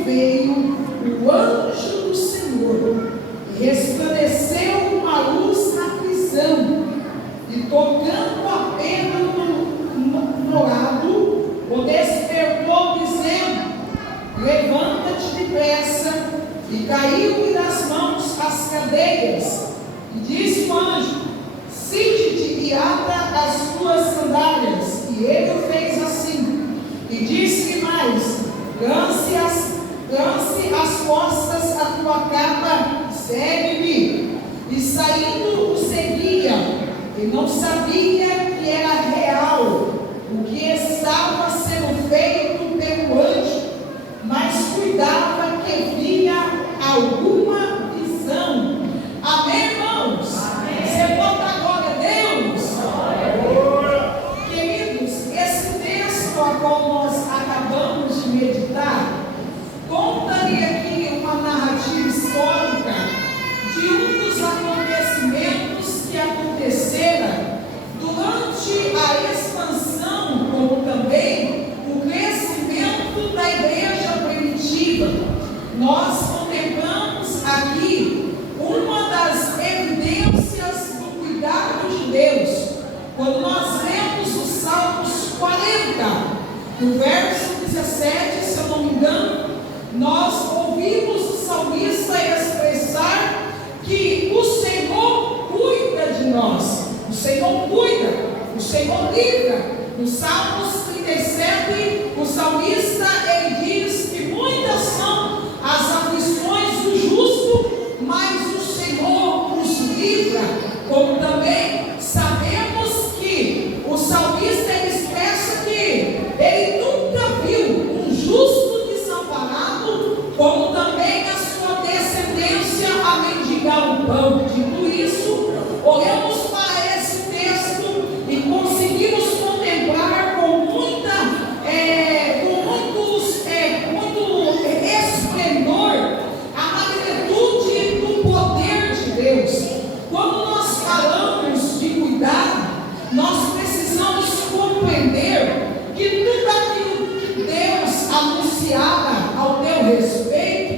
que veio o anjo do Senhor e resplandeceu uma luz na prisão, e tocando a Pedro no lado, o despertou, dizendo: levanta-te depressa. E caiu-lhe das mãos as cadeias. E disse o anjo: cinge-te e ata as tuas sandálias. E ele o fez assim. E disse-lhe mais: lance as costas a tua capa, segue-me. E saindo o seguia, e não sabia que era real o que estava sendo feito pelo anjo, mas cuidava que via alguma visão. Amém, irmãos? Amém. Você bota glória a Deus? Glória. Queridos, esse texto a qual nós acabamos de meditar conta-lhe aqui uma narrativa histórica de um dos acontecimentos que acontecera durante a expansão, como também o crescimento da igreja primitiva. Nós contemplamos aqui uma das evidências do cuidado de Deus, quando nós lemos os Salmos 40, no verso 17, se eu não me engano, nós ouvimos o salmista expressar que o Senhor cuida de nós, o Senhor cuida, o Senhor livra. No Salmos 37, o salmista ele diz que muitas são as aflições do justo, mas o Senhor nos livra. Como também sabemos que o salmista ele expressa que ele nunca viu um justo desamparado, como também a sua descendência a mendigar o pão. Dito isso, olhamos para esse texto e conseguimos contemplar com muito esplendor a magnitude do poder de Deus. Quando nós falamos de cuidado, nós precisamos compreender que tudo aquilo que Deus anunciava ao teu respeito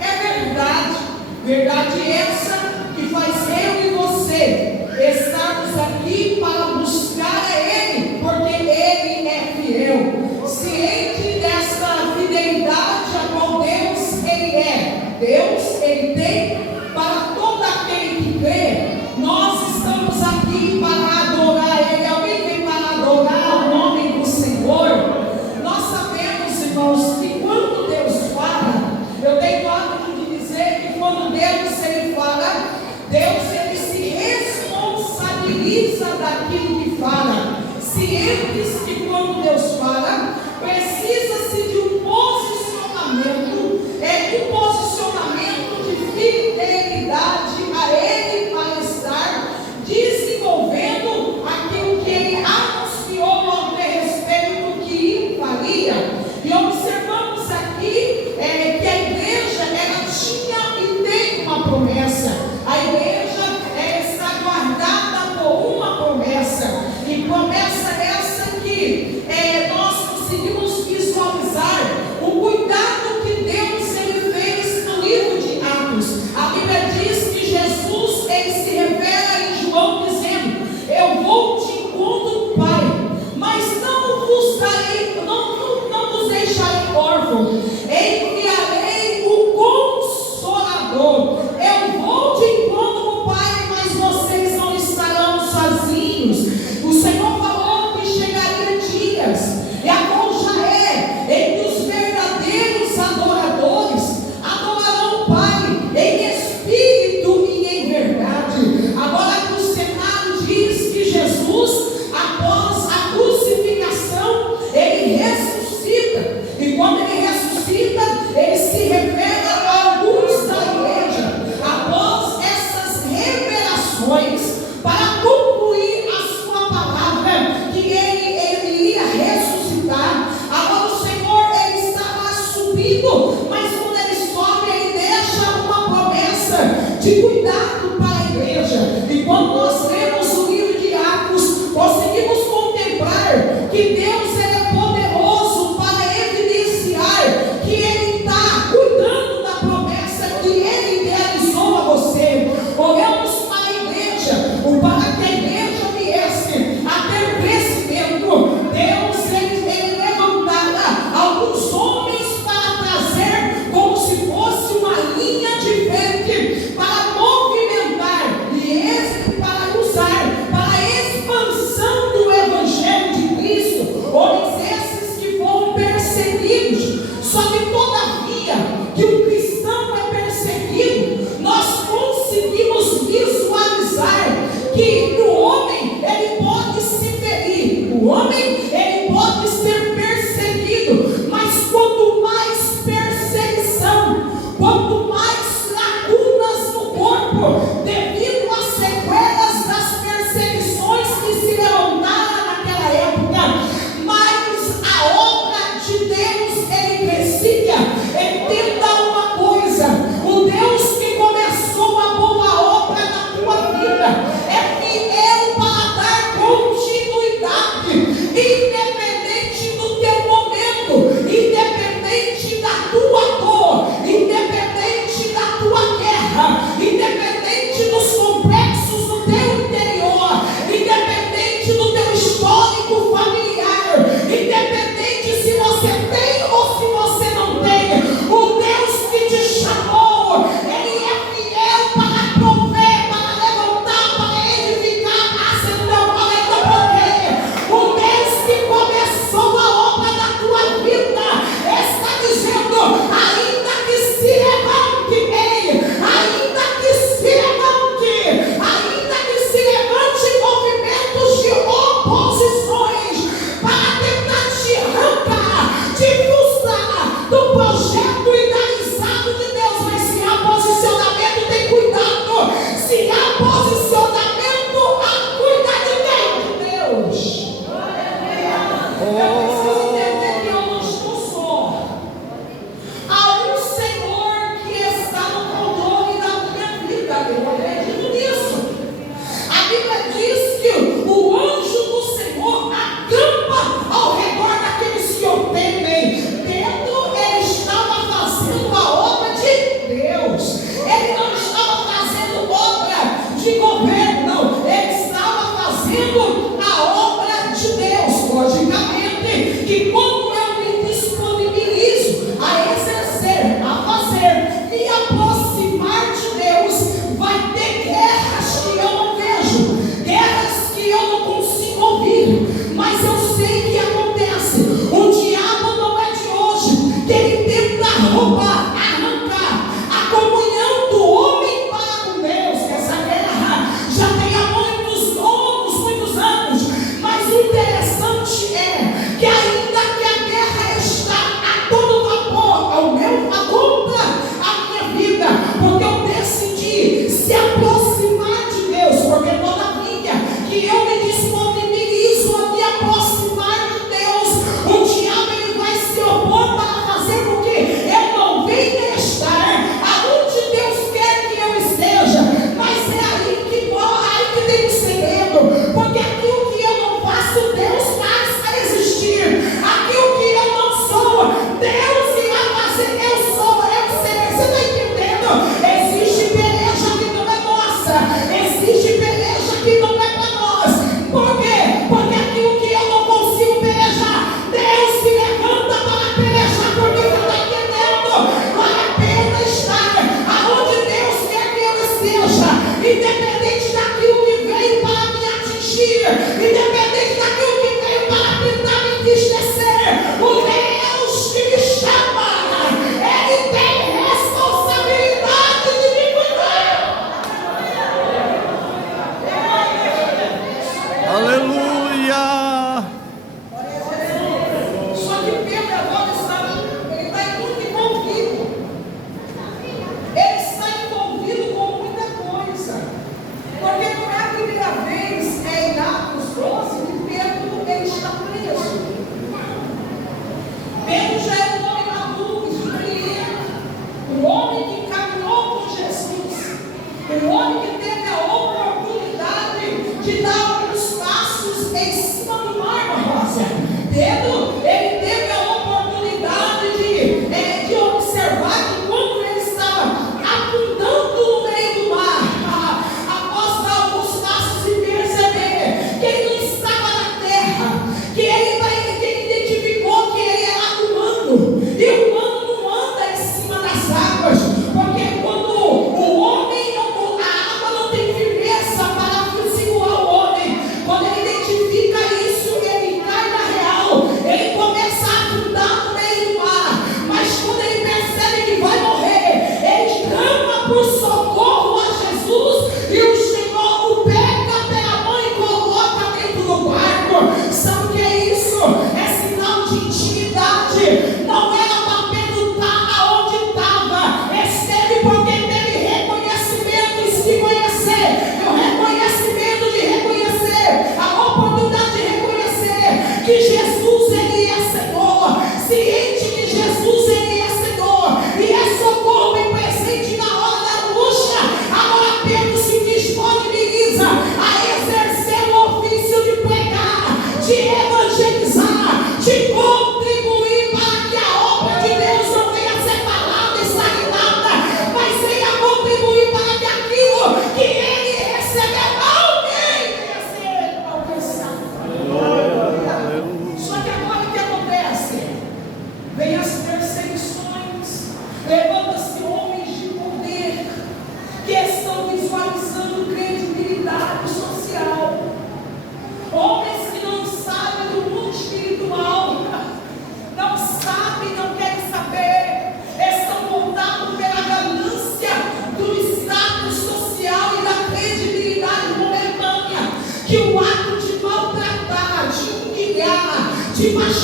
é verdade. Verdade essa que faz eu e você estarmos aqui para buscar a Ele, porque Ele é fiel. Ciente dessa fidelidade a qual Deus Ele é. Deus Ele tem para todo aquele que crê. Nós estamos aqui para adorar Ele. Alguém vem para adorar o nome do Senhor? Nós sabemos, irmãos, que quando Deus fala, eu tenho o hábito de dizer que quando Deus Ele fala, Deus Ele se responsabiliza daquilo que fala. Cientes que quando Deus fala, precisa-se de um posicionamento, um posicionamento de fidelidade a Ele para estar desenvolvendo aquilo que Ele anunciou ao teu respeito que faria. E observamos aqui que a igreja ela tinha e tem uma promessa. A igreja está guardada por uma promessa, e promessa essa que nós conseguimos visualizar o cuidado que Deus ele fez no livro de Atos. A Bíblia diz que Jesus ele se revela em João dizendo: eu vou de encontro, Pai, mas não vos darei, não vos deixarei órfãos, enviarei o Consolador. Eu vou de encontro, Pai, mas vocês não estarão sozinhos. O Senhor falou que chegaria dias, e agora já em que os verdadeiros adoradores adorarão o Pai em espírito e em verdade. Agora que o cenário diz que Jesus, após a crucificação, ele ressuscita, e quando ele ressuscita, ele se revela a alguns da igreja. Após essas revelações, para concluir a sua palavra, que ele iria ressuscitar. Agora o Senhor ele estava subindo, mas quando ele sobe, ele deixa uma promessa de cuidado para a igreja. E quando nós lemos o livro de Atos, conseguimos contemplar que Deus ele é poderoso para evidenciar que Ele está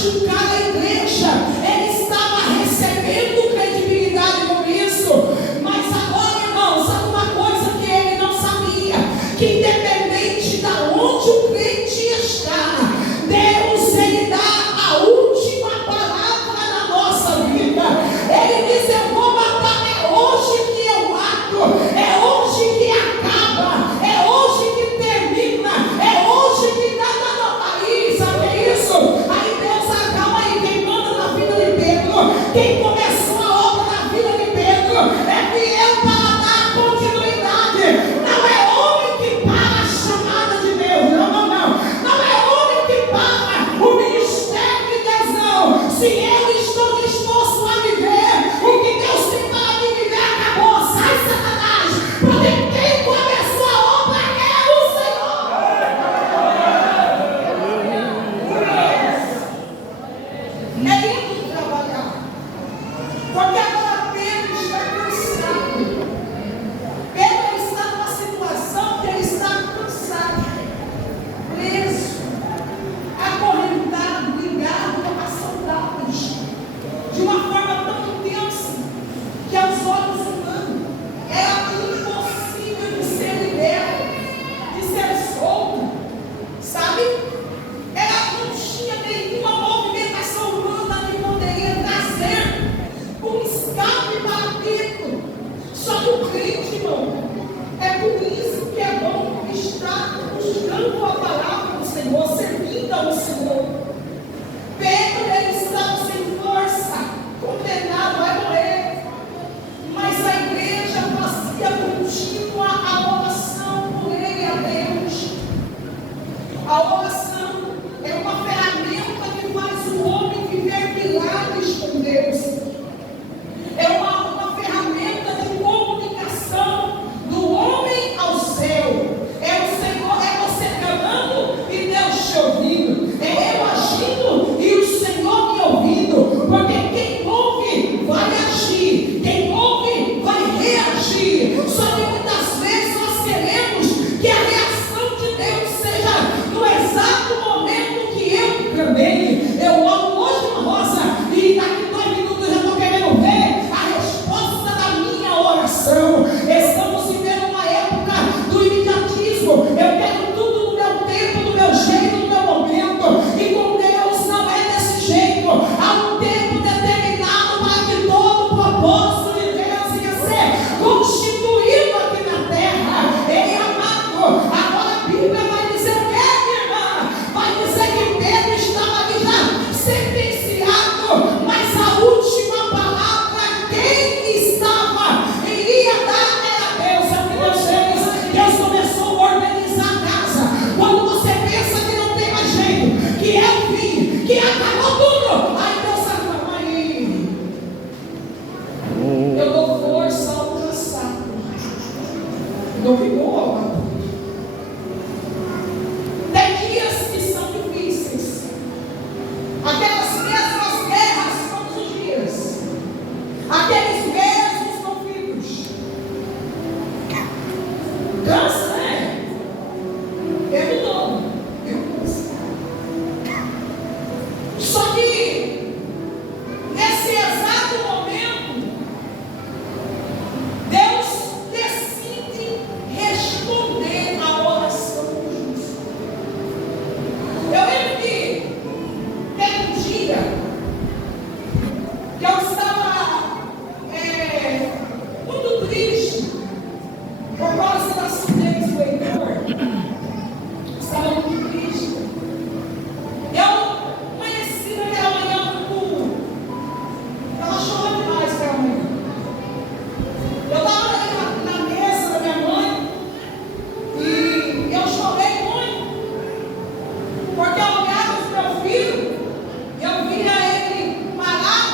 machucar a igreja. Ele estava recebendo credibilidade com isso. Mas agora, irmãos, sabe uma coisa que ele não sabia? Que independente de onde o crente está, Deus, ele dá a última palavra na nossa vida. Ele diz: eu vou matar, é hoje que eu mato, é hoje que acaba, é hoje que termina, é hoje que nada não. Aí, sabe isso? Aí Deus acalma aí, quem manda na vida de Pedro, quem começou a obra na vida de Pedro, é fiel para dar continuidade. Não é homem que para a chamada de Deus, não é homem que para o ministério de Deus, não. Se eu estou disposto a viver o que Deus tem para mim viver, acabou, sai Satanás, porque quem começou a obra é o Senhor. É lindo trabalhar, porque agora Pedro está cansado. Pedro está numa situação que ele está cansado, preso, acorrentado, ligado a soldados, de uma forma tão intensa que aos olhos humanos era impossível de ser liberto, de ser solto, sabe? Não tinha nenhuma movimentação humana que poderia trazer um escape para Pedro. Só que o crente, irmão, é por isso que é bom estar buscando a palavra do Senhor, servindo ao Senhor. Pedro, ele estava sem força, condenado a morrer, mas a igreja fazia contínua a oração por ele a Deus. A oração é uma ferramenta que faz o homem viver milagres com Deus. É uma ferramenta de comunicação do homem ao céu. É o Senhor, é você clamando e Deus te ouvindo. É eu agindo e o Senhor me ouvindo. Porque quem ouve vai agir, quem ouve vai reagir. Só que muitas vezes nós queremos que a reação de Deus seja no exato momento que eu clamei. Eu oro hoje uma rosa e daqui 2 minutos eu já estou querendo ver a resposta da minha oração. Estamos vivendo uma época do imediatismo. Eu quero tudo no meu tempo, no meu jeito, no meu momento. E com Deus não é desse jeito. Há um tempo determinado para que todo o propósito de Deus ia ser constituído aqui na terra. Ei, amado, agora a Bíblia vai dizer o quê, minha irmã? Vai dizer que Pedro estava ali já sentenciado, mas a última palavra quem estava iria dar era Deus. É o que Deus fez. Deus começou a organizar a casa. Quando você pensa que não tem mais jeito, que é o fim, que acabou tudo, aí Deus acalma aí. Eu dou força ao cansado, dou vigor. Tem dias que são difíceis, aquelas mesmas guerras todos os dias, aquele